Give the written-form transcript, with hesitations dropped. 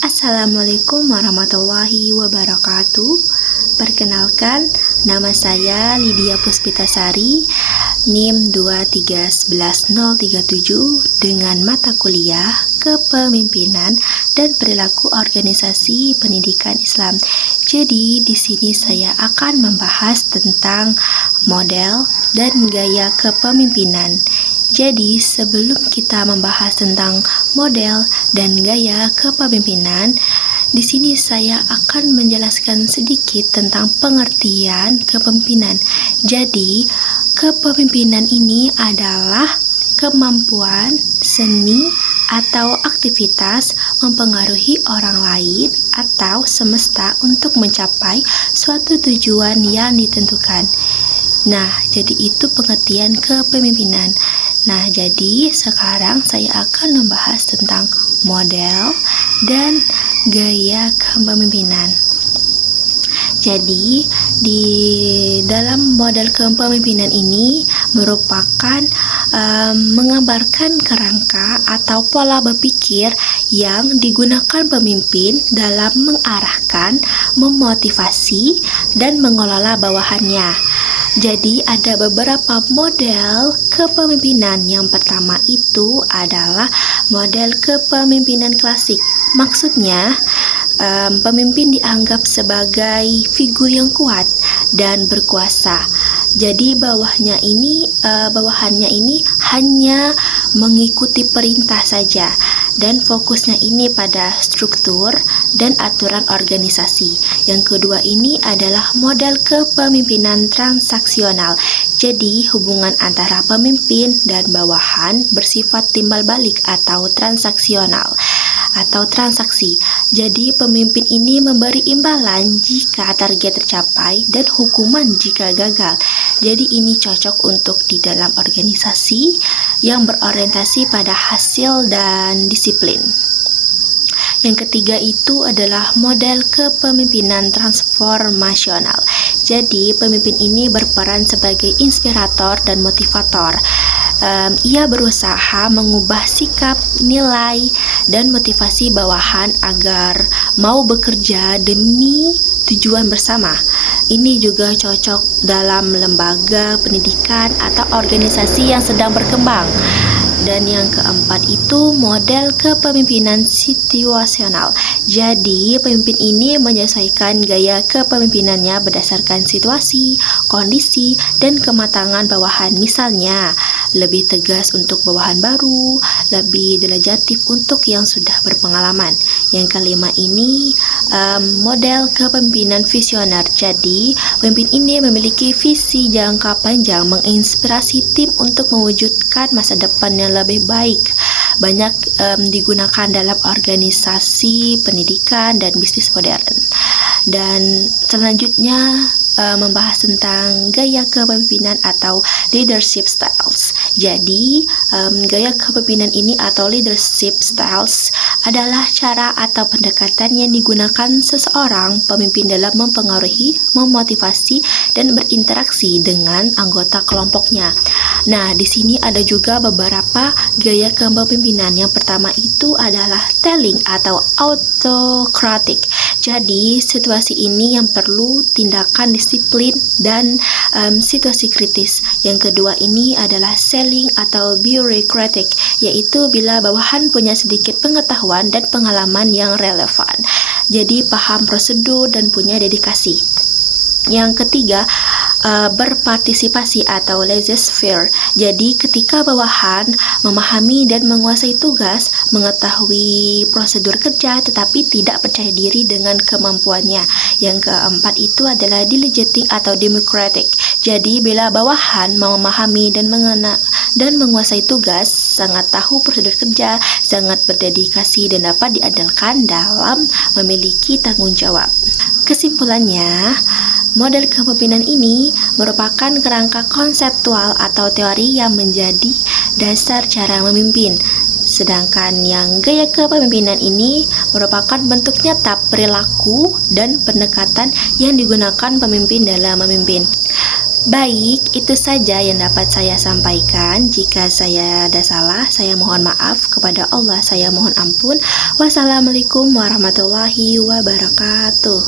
Assalamualaikum warahmatullahi wabarakatuh. Perkenalkan, nama saya Lydia Puspitasari, NIM 2311037 dengan mata kuliah Kepemimpinan dan Perilaku Organisasi Pendidikan Islam. Jadi di sini saya akan membahas tentang model dan gaya kepemimpinan. Jadi, sebelum kita membahas tentang model dan gaya kepemimpinan, di sini saya akan menjelaskan sedikit tentang pengertian kepemimpinan. Jadi, kepemimpinan ini adalah kemampuan, seni, atau aktivitas mempengaruhi orang lain atau semesta untuk mencapai suatu tujuan yang ditentukan. Nah, jadi itu pengertian kepemimpinan. Nah, jadi sekarang saya akan membahas tentang model dan gaya kepemimpinan. Jadi, di dalam model kepemimpinan ini merupakan menggambarkan kerangka atau pola berpikir yang digunakan pemimpin dalam mengarahkan, memotivasi, dan mengelola bawahannya. Jadi ada beberapa model kepemimpinan. Yang pertama itu adalah model kepemimpinan klasik. Maksudnya pemimpin dianggap sebagai figur yang kuat dan berkuasa. Jadi bawahannya ini hanya mengikuti perintah saja dan fokusnya ini pada struktur dan aturan organisasi. Yang kedua ini adalah model kepemimpinan transaksional. Jadi hubungan antara pemimpin dan bawahan bersifat timbal balik atau transaksional atau transaksi. Jadi pemimpin ini memberi imbalan jika target tercapai dan hukuman jika gagal. Jadi ini cocok untuk di dalam organisasi yang berorientasi pada hasil dan disiplin. Yang ketiga itu adalah model kepemimpinan transformasional. Jadi pemimpin ini berperan sebagai inspirator dan motivator. Ia berusaha mengubah sikap, nilai, dan motivasi bawahan agar mau bekerja demi tujuan bersama. Ini juga cocok dalam lembaga pendidikan atau organisasi yang sedang berkembang. Dan yang keempat itu model kepemimpinan situasional. Jadi pemimpin ini menyesuaikan gaya kepemimpinannya berdasarkan situasi, kondisi, dan kematangan bawahan. Misalnya, lebih tegas untuk bawahan baru, lebih delegatif untuk yang sudah berpengalaman. Yang kelima ini model kepemimpinan visioner. Jadi pemimpin ini memiliki visi jangka panjang, menginspirasi tim untuk mewujudkan masa depan yang lebih baik. Banyak digunakan dalam organisasi pendidikan dan bisnis modern. Dan selanjutnya membahas tentang gaya kepemimpinan atau leadership styles. Jadi gaya kepemimpinan ini atau leadership styles adalah cara atau pendekatan yang digunakan seseorang pemimpin dalam mempengaruhi, memotivasi, dan berinteraksi dengan anggota kelompoknya. Nah, di sini ada juga beberapa gaya kepemimpinan. Yang pertama itu adalah telling atau autocratic. Jadi, situasi ini yang perlu tindakan disiplin dan situasi kritis. Yang kedua ini adalah selling atau bureaucratic, yaitu bila bawahan punya sedikit pengetahuan dan pengalaman yang relevan. Jadi, paham prosedur dan punya dedikasi. Yang ketiga, berpartisipasi atau laissez-faire. Jadi ketika bawahan memahami dan menguasai tugas, mengetahui prosedur kerja tetapi tidak percaya diri dengan kemampuannya. Yang keempat itu adalah delegating atau democratic. Jadi bila bawahan memahami dan menguasai tugas, sangat tahu prosedur kerja, sangat berdedikasi dan dapat diandalkan dalam memiliki tanggung jawab. Kesimpulannya, model kepemimpinan ini merupakan kerangka konseptual atau teori yang menjadi dasar cara memimpin. Sedangkan yang gaya kepemimpinan ini merupakan bentuk nyata perilaku dan pendekatan yang digunakan pemimpin dalam memimpin. Baik, itu saja yang dapat saya sampaikan. Jika saya ada salah, saya mohon maaf. Kepada Allah, saya mohon ampun. Wassalamualaikum warahmatullahi wabarakatuh.